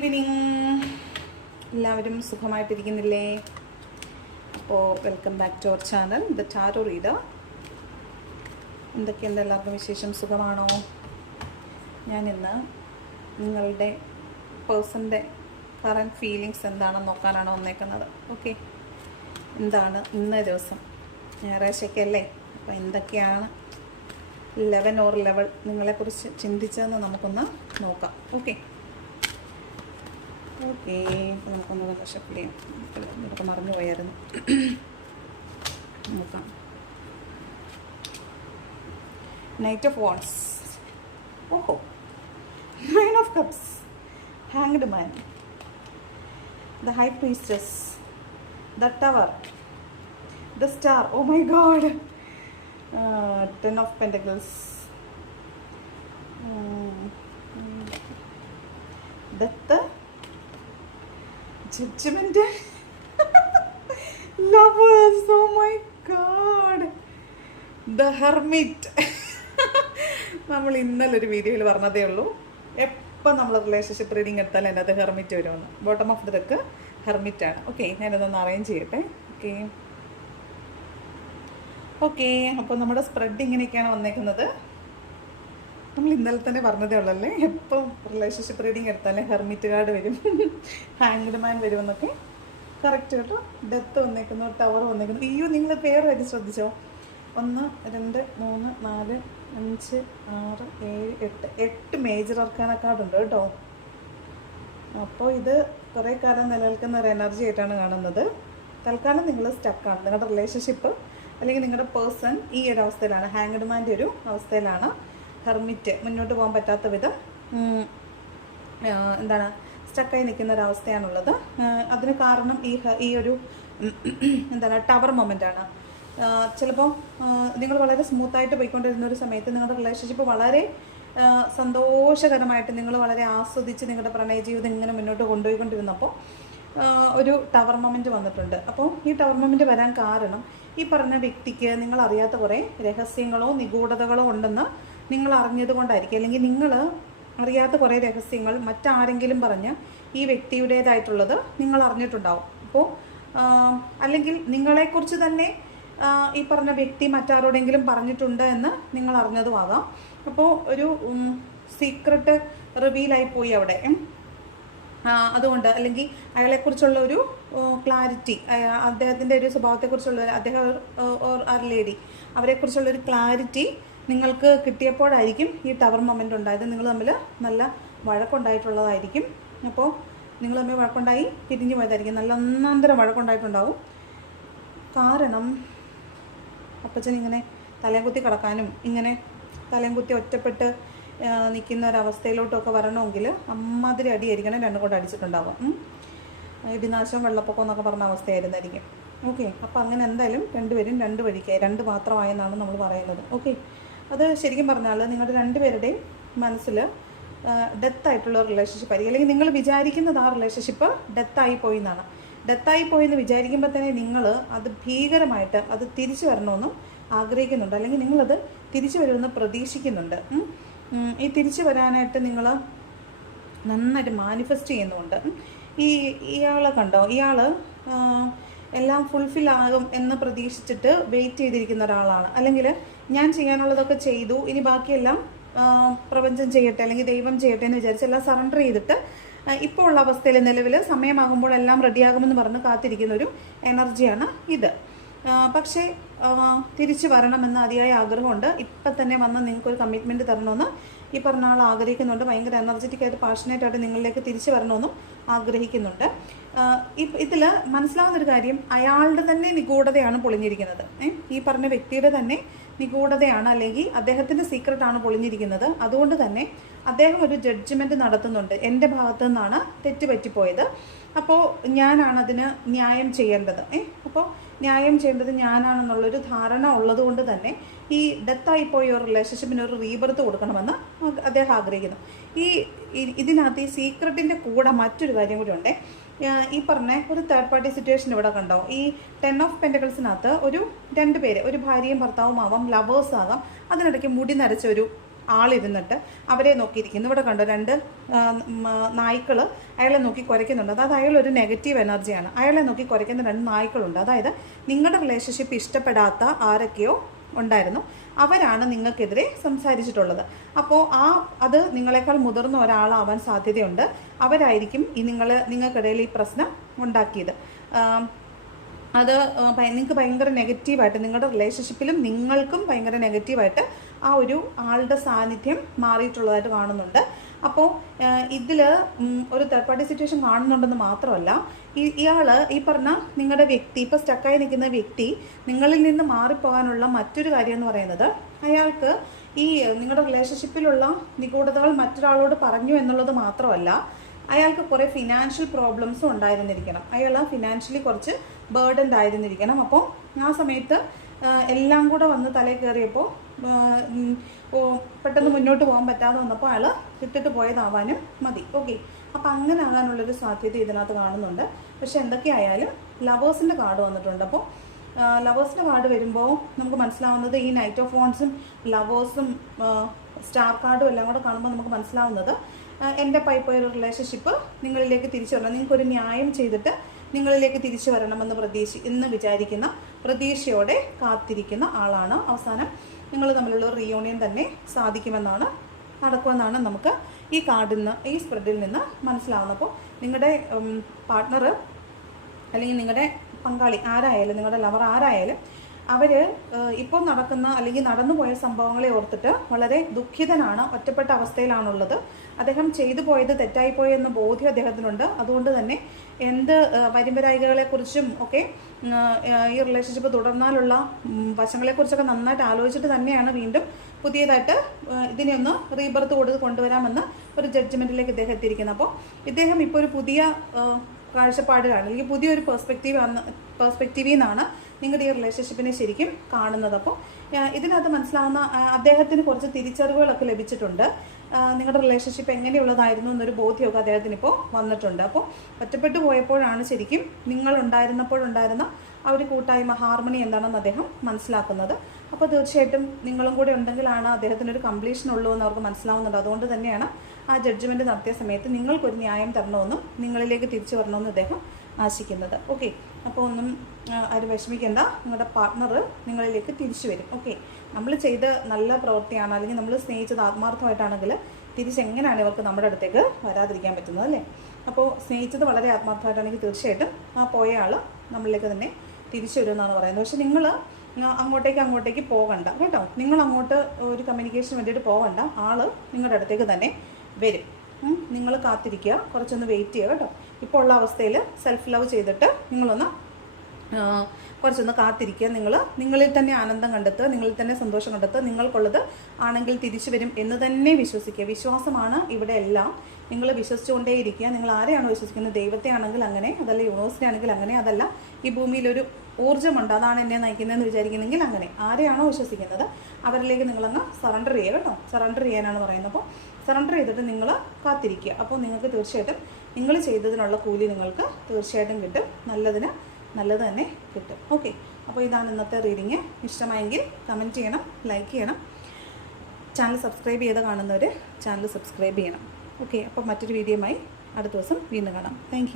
Evening. എല്ലാവരും സുഖമായിട്ടിരിക്കുന്നില്ലേ? അപ്പോൾ welcome back to our channel the tarot reader. എന്തൊക്കെയുണ്ട് എല്ലാവർക്കും വിശേഷം? സുഖമാണോ? ഞാനിന്ന് നിങ്ങളുടെ പേഴ്സൻ്റെ കറൻറ്റ് ഫീലിങ്സ് എന്താണെന്ന് നോക്കാനാണ് വന്നേക്കുന്നത്. ഓക്കെ, എന്താണ് ഇന്നേ ദിവസം ഞായറാഴ്ചയ്ക്കല്ലേ? അപ്പോൾ എന്തൊക്കെയാണ് 11 ഓർ 11 നിങ്ങളെക്കുറിച്ച് ചിന്തിച്ചതെന്ന് നമുക്കൊന്ന് നോക്കാം. ഓക്കെ, നമുക്കൊന്ന് ഷഫിൾ ചെയ്യാം. ഇതൊക്കെ മറന്നു പോയായിരുന്നു. നോക്കാം. നൈറ്റ് ഓഫ് വാൺസ്, ഓഹോ, 9 of cups, hanged man, the high priestess, the tower, the star, oh my god, 10 of pentacles, death, judgment, lovers, oh my god, the hermit. നമ്മൾ ഇന്നലെ ഒരു വീഡിയോയിൽ പറഞ്ഞതേ ഉള്ളൂ, എപ്പോൾ നമ്മൾ റിലേഷൻഷിപ്പ് റീഡിങ് എടുത്താൽ അതിനകത്ത് ഹെർമിറ്റ് വരുമെന്ന്. Bottom of the deck hermit ആണ്. ഓക്കെ, ഞാനതൊന്ന് അറേഞ്ച് ചെയ്യട്ടെ. ഓക്കെ, അപ്പോൾ നമ്മുടെ സ്പ്രെഡ് ഇങ്ങനെയൊക്കെയാണ് വന്നേക്കുന്നത്. നമ്മൾ ഇന്നലെ തന്നെ പറഞ്ഞതേ ഉള്ളല്ലേ, എപ്പം റിലേഷൻഷിപ്പ് റീഡിങ് എടുത്താലേ ഹെർമിറ്റ് കാർഡ് വരും, ഹാങ്ഡ് മാൻ വരുമെന്നൊക്കെ. കറക്റ്റ് കേട്ടോ. ഡെത്ത് വന്നേക്കുന്നു, ടവർ വന്നേക്കുന്നു. അയ്യോ, നിങ്ങൾ പേരായിട്ട് ശ്രദ്ധിച്ചോ? 1 2 3 4 5 6 7 8 മേജർ അർക്കാന കാർഡ് ഉണ്ട് കേട്ടോ. അപ്പോൾ ഇത് കുറേ കാലം നിലനിൽക്കുന്ന ഒരു എനർജി ആയിട്ടാണ് കാണുന്നത്. തൽക്കാലം നിങ്ങൾ സ്റ്റക്കാണ്. നിങ്ങളുടെ റിലേഷൻഷിപ്പ് അല്ലെങ്കിൽ നിങ്ങളുടെ പേഴ്സൺ ഈ ഒരു അവസ്ഥയിലാണ്, ഹാങ്ഡ് മാൻ്റെ ഒരു അവസ്ഥയിലാണ്. ഹെർമിറ്റ്, മുന്നോട്ട് പോകാൻ പറ്റാത്ത വിധം എന്താണ് സ്റ്റക്കായി നിൽക്കുന്ന ഒരവസ്ഥയാണുള്ളത്. അതിന് കാരണം ഈ ഒരു എന്താണ് ടവർ മൊമെൻ്റാണ്. ചിലപ്പോൾ നിങ്ങൾ വളരെ സ്മൂത്തായിട്ട് പോയിക്കൊണ്ടിരുന്ന ഒരു സമയത്ത് നിങ്ങളുടെ റിലേഷൻഷിപ്പ് വളരെ സന്തോഷകരമായിട്ട് നിങ്ങൾ വളരെ ആസ്വദിച്ച് നിങ്ങളുടെ പ്രണയ ജീവിതം ഇങ്ങനെ മുന്നോട്ട് കൊണ്ടുപോയിക്കൊണ്ടിരുന്നപ്പോൾ ഒരു ടവർ മൊമെൻറ്റ് വന്നിട്ടുണ്ട്. അപ്പോൾ ഈ ടവർ മൊമെൻറ്റ് വരാൻ കാരണം ഈ പറഞ്ഞ വ്യക്തിക്ക് നിങ്ങൾ അറിയാത്ത കുറേ രഹസ്യങ്ങളോ നിഗൂഢതകളോ ഉണ്ടെന്ന് നിങ്ങൾ അറിഞ്ഞത് കൊണ്ടായിരിക്കും. അല്ലെങ്കിൽ നിങ്ങൾ അറിയാത്ത കുറേ രഹസ്യങ്ങൾ മറ്റാരെങ്കിലും പറഞ്ഞ് ഈ വ്യക്തിയുടേതായിട്ടുള്ളത് നിങ്ങൾ അറിഞ്ഞിട്ടുണ്ടാവും. അപ്പോൾ അല്ലെങ്കിൽ നിങ്ങളെക്കുറിച്ച് തന്നെ ഈ പറഞ്ഞ വ്യക്തി മറ്റാരോടെങ്കിലും പറഞ്ഞിട്ടുണ്ട് എന്ന് നിങ്ങൾ അറിഞ്ഞതുമാകാം. അപ്പോൾ ഒരു സീക്രട്ട് റിവീലായിപ്പോയി അവിടെ. അതുകൊണ്ട് അല്ലെങ്കിൽ അയാളെക്കുറിച്ചുള്ള ഒരു ക്ലാരിറ്റി, അദ്ദേഹത്തിൻ്റെ ഒരു സ്വഭാവത്തെക്കുറിച്ചുള്ള, അദ്ദേഹം ആർ ലേഡി, അവരെക്കുറിച്ചുള്ളൊരു ക്ലാരിറ്റി നിങ്ങൾക്ക് കിട്ടിയപ്പോഴായിരിക്കും ഈ ടവർ മൊമെൻ്റ് ഉണ്ടായത്. നിങ്ങൾ തമ്മിൽ നല്ല വഴക്കുണ്ടായിട്ടുള്ളതായിരിക്കും. അപ്പോൾ നിങ്ങൾ തമ്മിൽ വഴക്കുണ്ടായി പിരിഞ്ഞു പോയതായിരിക്കും. നല്ല ഒന്നാന്തരം വഴക്കുണ്ടായിട്ടുണ്ടാവും. കാരണം അപ്പച്ചൻ ഇങ്ങനെ തലയും കുത്തി കിടക്കാനും ഇങ്ങനെ തലയും കുത്തി ഒറ്റപ്പെട്ട് നിൽക്കുന്ന ഒരവസ്ഥയിലോട്ടൊക്കെ വരണമെങ്കിൽ അമ്മാതിരി അടിയായിരിക്കണം രണ്ടും കൂടെ അടിച്ചിട്ടുണ്ടാവും. ഇടിനാശം വെള്ളപ്പൊക്കം എന്നൊക്കെ പറഞ്ഞ അവസ്ഥയായിരുന്നായിരിക്കും. ഓക്കെ, അപ്പോൾ അങ്ങനെ എന്തായാലും രണ്ടുപേരും രണ്ട് വഴിക്കായി, രണ്ട് പാത്രമായെന്നാണ് നമ്മൾ പറയുന്നത്. ഓക്കെ, അത് ശരിക്കും പറഞ്ഞാൽ നിങ്ങളുടെ രണ്ടുപേരുടെയും മനസ്സിൽ ഡെത്തായിട്ടുള്ള റിലേഷൻഷിപ്പ് ആയിരിക്കും. അല്ലെങ്കിൽ നിങ്ങൾ വിചാരിക്കുന്നത് ആ റിലേഷൻഷിപ്പ് ഡെത്തായി പോയി എന്നാണ്. ഡെത്തായി പോയെന്ന് വിചാരിക്കുമ്പോൾ തന്നെ നിങ്ങൾ അത് ഭീകരമായിട്ട് അത് തിരിച്ചു വരണമെന്നും ആഗ്രഹിക്കുന്നുണ്ട്. അല്ലെങ്കിൽ നിങ്ങളത് തിരിച്ചു വരുമെന്ന് പ്രതീക്ഷിക്കുന്നുണ്ട്. ഈ തിരിച്ചു വരാനായിട്ട് നിങ്ങൾ നന്നായിട്ട് മാനിഫെസ്റ്റ് ചെയ്യുന്നുണ്ട്. ഇയാളെ കണ്ടോ, ഇയാൾ എല്ലാം ഫുൾഫിൽ ആകും എന്ന് പ്രതീക്ഷിച്ചിട്ട് വെയിറ്റ് ചെയ്തിരിക്കുന്ന ഒരാളാണ്. അല്ലെങ്കിൽ ഞാൻ ചെയ്യാനുള്ളതൊക്കെ ചെയ്തു, ഇനി ബാക്കിയെല്ലാം പ്രപഞ്ചം ചെയ്യട്ടെ അല്ലെങ്കിൽ ദൈവം ചെയ്യട്ടെ എന്ന് വിചാരിച്ച് എല്ലാം സറണ്ടർ ചെയ്തിട്ട് ഇപ്പോൾ ഉള്ള അവസ്ഥയിൽ നിലവിൽ സമയമാകുമ്പോൾ എല്ലാം റെഡിയാകുമെന്ന് പറഞ്ഞ് കാത്തിരിക്കുന്ന ഒരു എനർജിയാണ് ഇത്. പക്ഷേ തിരിച്ചു വരണമെന്ന് അതിയായ ആഗ്രഹമുണ്ട്. ഇപ്പം തന്നെ വന്ന് നിങ്ങൾക്കൊരു കമ്മിറ്റ്മെൻറ്റ് തരണമെന്ന് ഈ പറഞ്ഞ ആൾ ആഗ്രഹിക്കുന്നുണ്ട്. ഭയങ്കര എനർജറ്റിക് ആയിട്ട് പാഷനേറ്റായിട്ട് നിങ്ങളിലേക്ക് തിരിച്ചു വരണമെന്നും ആഗ്രഹിക്കുന്നുണ്ട്. ഇതിൽ മനസ്സിലാവുന്നൊരു കാര്യം, അയാളുടെ തന്നെ നിഗൂഢതയാണ് പൊളിഞ്ഞിരിക്കുന്നത്. ഈ പറഞ്ഞ വ്യക്തിയുടെ തന്നെ നിഗൂഢതയാണ്, അല്ലെങ്കിൽ അദ്ദേഹത്തിൻ്റെ സീക്രട്ടാണ് പൊളിഞ്ഞിരിക്കുന്നത്. അതുകൊണ്ട് തന്നെ അദ്ദേഹം ഒരു ജഡ്ജ്മെൻറ്റ് നടത്തുന്നുണ്ട്. എൻ്റെ ഭാഗത്തു നിന്നാണ് തെറ്റ് പറ്റിപ്പോയത്, അപ്പോൾ ഞാനാണ് അതിന് ന്യായം ചെയ്യേണ്ടത്. അപ്പോൾ ന്യായം ചെയ്യേണ്ടത് ഞാനാണെന്നുള്ളൊരു ധാരണ ഉള്ളത് കൊണ്ട് തന്നെ ഈ ഡെത്തായിപ്പോയ ഒരു റിലേഷൻഷിപ്പിന് ഒരു റീബർത്ത് കൊടുക്കണമെന്ന് അദ്ദേഹം ആഗ്രഹിക്കുന്നു. ഇതിനകത്ത് ഈ സീക്രട്ടിൻ്റെ കൂടെ മറ്റൊരു കാര്യം കൂടി ഉണ്ട്. ഈ പറഞ്ഞ ഒരു തേർഡ് പാർട്ടി സിറ്റുവേഷൻ ഇവിടെ കണ്ടോ. ഈ 10 ഓഫ് പെൻറ്റക്കിൾസിനകത്ത് ഒരു 2 പേര്, ഒരു ഭാര്യയും ഭർത്താവും ആവാം, ലവേഴ്സ് ആകാം. അതിനിടയ്ക്ക് മുടി നരച്ച ഒരു ആളിരുന്നിട്ട് അവരെ നോക്കിയിരിക്കുന്നു. ഇവിടെ കണ്ടോ 2 നായ്ക്കൾ അയാളെ നോക്കി കുരയ്ക്കുന്നുണ്ട്. അതായത് അയാളൊരു നെഗറ്റീവ് എനർജിയാണ്. അയാളെ നോക്കി കുരയ്ക്കുന്ന 2 നായ്ക്കളുണ്ട്. അതായത് നിങ്ങളുടെ റിലേഷൻഷിപ്പ് ഇഷ്ടപ്പെടാത്ത ആരൊക്കെയോ ഉണ്ടായിരുന്നു, അവരാണ് നിങ്ങൾക്കെതിരെ സംസാരിച്ചിട്ടുള്ളത്. അപ്പോൾ അത് നിങ്ങളെക്കാൾ മുതിർന്ന ഒരാളാവാൻ സാധ്യതയുണ്ട്. അവരായിരിക്കും നിങ്ങൾക്കിടയിൽ ഈ പ്രശ്നം ഉണ്ടാക്കിയത്. അത് നിങ്ങൾക്ക് ഭയങ്കര നെഗറ്റീവായിട്ട്, നിങ്ങളുടെ റിലേഷൻഷിപ്പിലും നിങ്ങൾക്കും ഭയങ്കര നെഗറ്റീവായിട്ട് ആ ഒരു ആളുടെ സാന്നിധ്യം മാറിയിട്ടുള്ളതായിട്ട് കാണുന്നുണ്ട്. അപ്പോൾ ഇതിൽ ഒരു തേർഡ് പാർട്ടി സിറ്റുവേഷൻ കാണുന്നുണ്ടെന്ന് മാത്രമല്ല, ഇയാൾ ഈ പറഞ്ഞ നിങ്ങളുടെ വ്യക്തി, ഇപ്പോൾ സ്റ്റക്കായി നിൽക്കുന്ന വ്യക്തി നിങ്ങളിൽ നിന്ന് മാറിപ്പോകാനുള്ള മറ്റൊരു കാര്യം എന്ന് പറയുന്നത്, അയാൾക്ക് ഈ നിങ്ങളുടെ റിലേഷൻഷിപ്പിലുള്ള നിഗൂഢതകൾ മറ്റൊരാളോട് പറഞ്ഞു എന്നുള്ളത് മാത്രമല്ല, അയാൾക്ക് കുറേ ഫിനാൻഷ്യൽ പ്രോബ്ലംസും ഉണ്ടായിരുന്നിരിക്കണം. അയാൾ ഫിനാൻഷ്യലി കുറച്ച് ബേർഡൻഡ് ആയിരുന്നിരിക്കണം. അപ്പോൾ ആ സമയത്ത് എല്ലാം കൂടെ വന്ന് തലയിൽ കയറിയപ്പോൾ പെട്ടെന്ന് മുന്നോട്ട് പോകാൻ പറ്റാതെ വന്നപ്പോൾ അയാൾ ഇട്ടിട്ട് പോയതാവാനും മതി. ഓക്കെ, അപ്പോൾ അങ്ങനെ ആകാനുള്ളൊരു സാധ്യത ഇതിനകത്ത് കാണുന്നുണ്ട്. പക്ഷെ എന്തൊക്കെയായാലും ലവേഴ്സിൻ്റെ കാർഡ് വന്നിട്ടുണ്ട്. അപ്പോൾ ലവേഴ്സിൻ്റെ കാർഡ് വരുമ്പോൾ നമുക്ക് മനസ്സിലാവുന്നത്, ഈ നൈറ്റ് ഓഫ് വോൺസും ലവേഴ്സും സ്റ്റാർ കാർഡും എല്ലാം കൂടെ കാണുമ്പോൾ നമുക്ക് മനസ്സിലാവുന്നത്, എൻ്റെ പോയ റിലേഷൻഷിപ്പ് നിങ്ങളിലേക്ക് തിരിച്ചു വരണം, നിങ്ങൾക്കൊരു ന്യായം ചെയ്തിട്ട് നിങ്ങളിലേക്ക് തിരിച്ചു വരണമെന്ന് വിചാരിക്കുന്ന, പ്രതീക്ഷയോടെ കാത്തിരിക്കുന്ന ആളാണ്. അവസാനം നിങ്ങൾ തമ്മിലുള്ള ഒരു റിയൂണിയൻ തന്നെ സാധിക്കുമെന്നാണ്, നടക്കുമെന്നാണ് നമുക്ക് ഈ കാർഡിൽ നിന്ന്, ഈ സ്പ്രെഡിൽ നിന്ന് മനസ്സിലാവുന്നത്. അപ്പോൾ നിങ്ങളുടെ പാർട്ട്ണർ അല്ലെങ്കിൽ നിങ്ങളുടെ പങ്കാളി ആരായാലും, നിങ്ങളുടെ ലവർ ആരായാലും, അവർ ഇപ്പോൾ നടക്കുന്ന അല്ലെങ്കിൽ നടന്നു പോയ സംഭവങ്ങളെ ഓർത്തിട്ട് വളരെ ദുഃഖിതനാണ്, ഒറ്റപ്പെട്ട അവസ്ഥയിലാണുള്ളത്. അദ്ദേഹം ചെയ്തു പോയത് തെറ്റായിപ്പോയെന്ന ബോധ്യം അദ്ദേഹത്തിനുണ്ട്. അതുകൊണ്ട് തന്നെ എന്ത് വരുംവരായികളെക്കുറിച്ചും ഒക്കെ, ഈ റിലേഷൻഷിപ്പ് തുടർന്നാലുള്ള വശങ്ങളെക്കുറിച്ചൊക്കെ നന്നായിട്ട് ആലോചിച്ചിട്ട് തന്നെയാണ് വീണ്ടും പുതിയതായിട്ട് ഇതിനെ ഒന്ന് റീബർത്ത് കൊണ്ടുവരാമെന്ന് ഒരു ജഡ്ജ്മെൻറ്റിലേക്ക് ഇദ്ദേഹം എത്തിയിരിക്കുന്നത്. അപ്പോൾ ഇദ്ദേഹം ഇപ്പോൾ ഒരു പുതിയ കാഴ്ചപ്പാടിലാണ്, അല്ലെങ്കിൽ പുതിയൊരു പെർസ്പെക്റ്റീവിൽ നിന്നാണ് നിങ്ങളുടെ ഈ റിലേഷൻഷിപ്പിനെ ശരിക്കും കാണുന്നത്. അപ്പോൾ ഇതിനകത്ത് മനസ്സിലാവുന്ന, അദ്ദേഹത്തിന് കുറച്ച് തിരിച്ചറിവുകളൊക്കെ ലഭിച്ചിട്ടുണ്ട്. നിങ്ങളുടെ റിലേഷൻഷിപ്പ് എങ്ങനെയുള്ളതായിരുന്നു എന്നൊരു ബോധ്യമൊക്കെ അദ്ദേഹത്തിന് ഇപ്പോൾ വന്നിട്ടുണ്ട്. അപ്പോൾ ഒറ്റപ്പെട്ടു പോയപ്പോഴാണ് ശരിക്കും നിങ്ങളുണ്ടായിരുന്നപ്പോഴുണ്ടായിരുന്ന ആ ഒരു കൂട്ടായ്മ, ഹാർമണി എന്താണെന്ന് അദ്ദേഹം മനസ്സിലാക്കുന്നത്. അപ്പോൾ തീർച്ചയായിട്ടും നിങ്ങളും കൂടെ ഉണ്ടെങ്കിലാണ് അദ്ദേഹത്തിനൊരു കംപ്ലീഷൻ ഉള്ളൂ എന്ന് അവർക്ക് മനസ്സിലാവുന്നുണ്ട്. അതുകൊണ്ട് തന്നെയാണ് ആ ജഡ്ജ്മെൻറ്റ് നടത്തിയ സമയത്ത് നിങ്ങൾക്കൊരു ന്യായം തരണമെന്നും നിങ്ങളിലേക്ക് തിരിച്ചു വരണമെന്നും അദ്ദേഹം ആശിക്കുന്നത്. ഓക്കെ, അപ്പോൾ ഒന്നും ആരും വിഷമിക്കേണ്ട, നിങ്ങളുടെ പാർട്ട്ണർ നിങ്ങളിലേക്ക് തിരിച്ചു വരും. ഓക്കെ, നമ്മൾ ചെയ്ത നല്ല പ്രവൃത്തിയാണ്, അല്ലെങ്കിൽ നമ്മൾ സ്നേഹിച്ചത് ആത്മാർത്ഥമായിട്ടാണെങ്കിൽ തിരിച്ചെങ്ങനെയാണ് ഇവർക്ക് നമ്മുടെ അടുത്തേക്ക് വരാതിരിക്കാൻ പറ്റുന്നത്, അല്ലേ? അപ്പോൾ സ്നേഹിച്ചത് വളരെ ആത്മാർത്ഥമായിട്ടാണെങ്കിൽ തീർച്ചയായിട്ടും ആ പോയ ആൾ നമ്മളിലേക്ക് തന്നെ തിരിച്ചു വരുമെന്നാണ് പറയുന്നത്. പക്ഷെ നിങ്ങൾ അങ്ങോട്ടേക്ക് പോകണ്ട കേട്ടോ, നിങ്ങൾ അങ്ങോട്ട് ഒരു കമ്മ്യൂണിക്കേഷന് വേണ്ടിയിട്ട് പോകണ്ട, ആൾ നിങ്ങളുടെ അടുത്തേക്ക് തന്നെ വരും. നിങ്ങൾ കാത്തിരിക്കുക, കുറച്ചൊന്ന് വെയിറ്റ് ചെയ്യുക കേട്ടോ. ഇപ്പോൾ ഉള്ള അവസ്ഥയിൽ സെൽഫ് ലവ് ചെയ്തിട്ട് നിങ്ങളൊന്ന് കുറച്ചൊന്ന് കാത്തിരിക്കുക. നിങ്ങളിൽ തന്നെ ആനന്ദം കണ്ടെത്തുക, നിങ്ങളിൽ തന്നെ സന്തോഷം കണ്ടെത്തുക. നിങ്ങൾക്കുള്ളത് ആണെങ്കിൽ തിരിച്ചു വരും എന്ന് തന്നെ വിശ്വസിക്കുക. വിശ്വാസമാണ് ഇവിടെ എല്ലാം. നിങ്ങൾ വിശ്വസിച്ചുകൊണ്ടേയിരിക്കുക. നിങ്ങൾ ആരെയാണോ വിശ്വസിക്കുന്നത്, ദൈവത്തെ ആണെങ്കിൽ അങ്ങനെ, അതല്ല യൂണിവേഴ്സിനെ ആണെങ്കിൽ അങ്ങനെ, അതല്ല ഈ ഭൂമിയിലൊരു ഊർജ്ജമുണ്ട്, അതാണ് എന്നെ നയിക്കുന്നതെന്ന് വിചാരിക്കുന്നെങ്കിൽ അങ്ങനെ, ആരെയാണോ വിശ്വസിക്കുന്നത് അവരിലേക്ക് നിങ്ങളങ്ങ് സറണ്ടർ ചെയ്യുക കേട്ടോ. സറണ്ടർ ചെയ്യാനാണ് പറയുന്നത്. അപ്പോൾ സറണ്ടർ ചെയ്തിട്ട് നിങ്ങൾ കാത്തിരിക്കുക. അപ്പോൾ നിങ്ങൾക്ക് തീർച്ചയായിട്ടും നിങ്ങൾ ചെയ്തതിനുള്ള കൂലി നിങ്ങൾക്ക് തീർച്ചയായിട്ടും കിട്ടും, നല്ലത് തന്നെ കിട്ടും. ഓക്കെ, അപ്പോൾ ഇതാണ് ഇന്നത്തെ റീഡിങ്. ഇഷ്ടമായെങ്കിൽ കമൻറ്റ് ചെയ്യണം, ലൈക്ക് ചെയ്യണം. ചാനൽ സബ്സ്ക്രൈബ് ചെയ്ത് കാണുന്നവർ ചാനൽ സബ്സ്ക്രൈബ് ചെയ്യണം. ഓക്കെ, അപ്പോൾ മറ്റൊരു വീഡിയോയുമായി അടുത്ത ദിവസം വീണ്ടും കാണാം. താങ്ക്